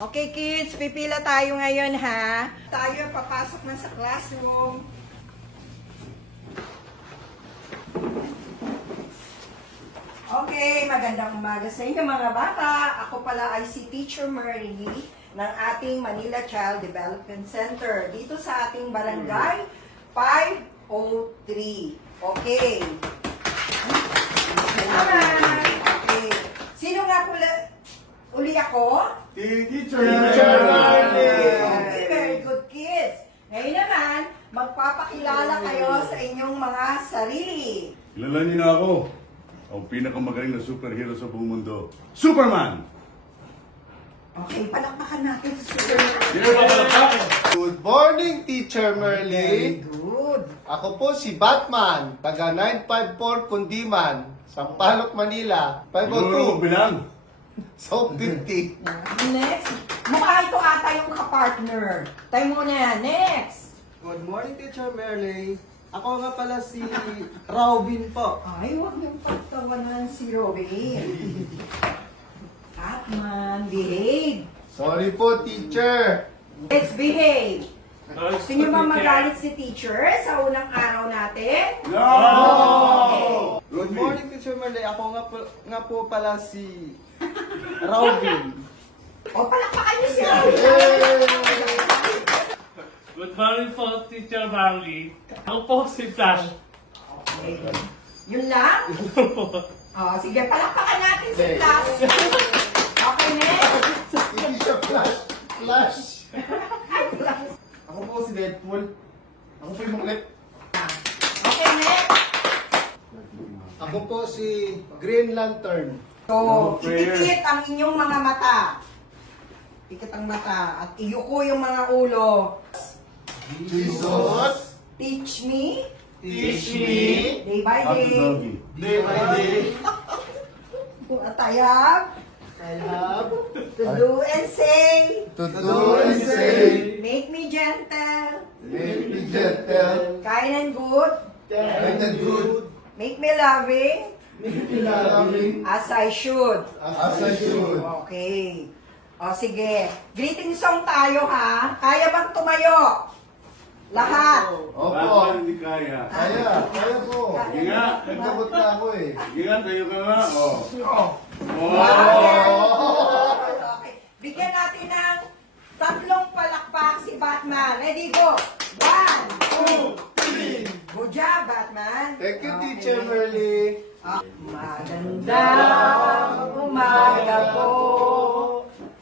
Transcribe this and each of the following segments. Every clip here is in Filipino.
Okay kids, pipila tayo ngayon ha. Tayo papasok na sa classroom. Okay, magandang umaga sa inyo mga bata. Ako pala ay si Teacher Murray ng ating Manila Child Development Center dito sa ating barangay 503. Okay. Salamat. Okay. Sino nga pula uli ako? Teacher! Okay, very good kids. Ngayon naman, magpapakilala kayo sa inyong mga sarili. Kilala niyo na ako. Ang pinakamagaling na superhero sa buong mundo. Superman! Okay, palakpakan natin si Superman. Good morning, Teacher Very Merly. good. Ako po si Batman, taga 954 Kundiman, Sampaloc, Manila. Siguro 502, bilang. Soap 50. Next. Mukha ito ata yung kapartner. Tayo muna yan. Next. Good morning, Teacher Merle. Ako nga pala si Robin po. Ay, huwag niyong pagtawanan si Robin. Batman, behave. Sorry po, Teacher. Let's behave. Gusto niyo ba magalit si teacher sa unang araw natin? No! Good morning, Teacher Merle. Ako nga po, nga po pala si Robin. O, palakpakan niyo si Robin. Good morning po, Teacher Marley. Ako po si Flash. Okay. Yun lang? O, sige, palakpakan natin si class. Okay, next. Hindi siya flash. Flash. Ako po si Deadpool. Ako po yung makulit. Okay, next. Ako po si Green Lantern. So, itikit ang inyong mga mata. Tikit ang mata. At iyuko yung mga ulo. Jesus. Teach me, Teach me. day by Happy day. doggy. Day by day. At I have I have to do and say, to do and say, make me gentle, make me gentle, kind and good, kind and good, make me loving, loving, as I should. as I should. Okay. O sige, greeting song tayo ha. Kaya bang tumayo? Lahat. Opo. Batman, hindi kaya. Kaya, kaya po. Nga. Nagkabot na ako eh. Sige nga, tayo ka nga. Oh. Oh. Okay. Batman. Thank you. Teacher Merly. Ah, Magandang umaga po.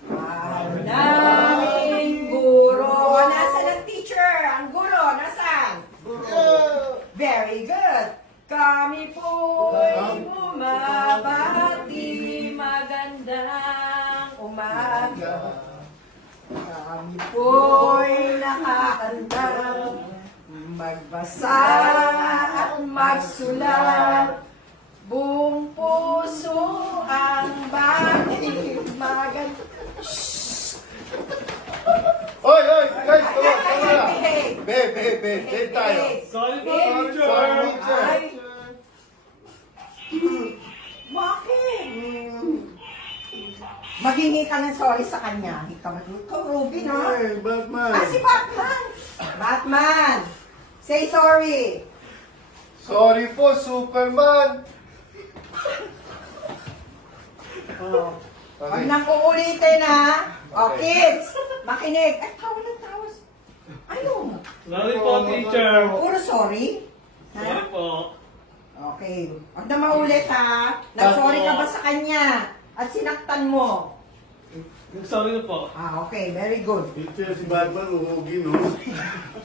Mahal namin guro. Nasaan ang teacher? Ang guro, nasaan? Very good. Kami po ay bumabati magandang umaga. Kami po ay nakakandang magbasa at magsulat. Buong puso ang bati maganda. Oy, oy, guys, tama, tama. behave. Be, be, be, be tayo. Sorry po, teacher. Sorry, teacher. Bakit? Maghingi ka ng sorry sa kanya. Ikaw, ikaw Ruby, no? Hey, Batman. Ah, si Batman! Batman! Say sorry! Sorry po, Superman. Oh. Huwag Okay. nang uulitin, ha? O, kids! Makinig! Ay, tawa ng tawas. Ano? Sorry po, teacher. Puro sorry? Sorry Ha? po. Okay. Huwag na maulit, ha? Nag-sorry ka ba sa kanya? At sinaktan mo? Sorry na po. Ah, okay. Very good. Teacher, si Batman, umuugi, no?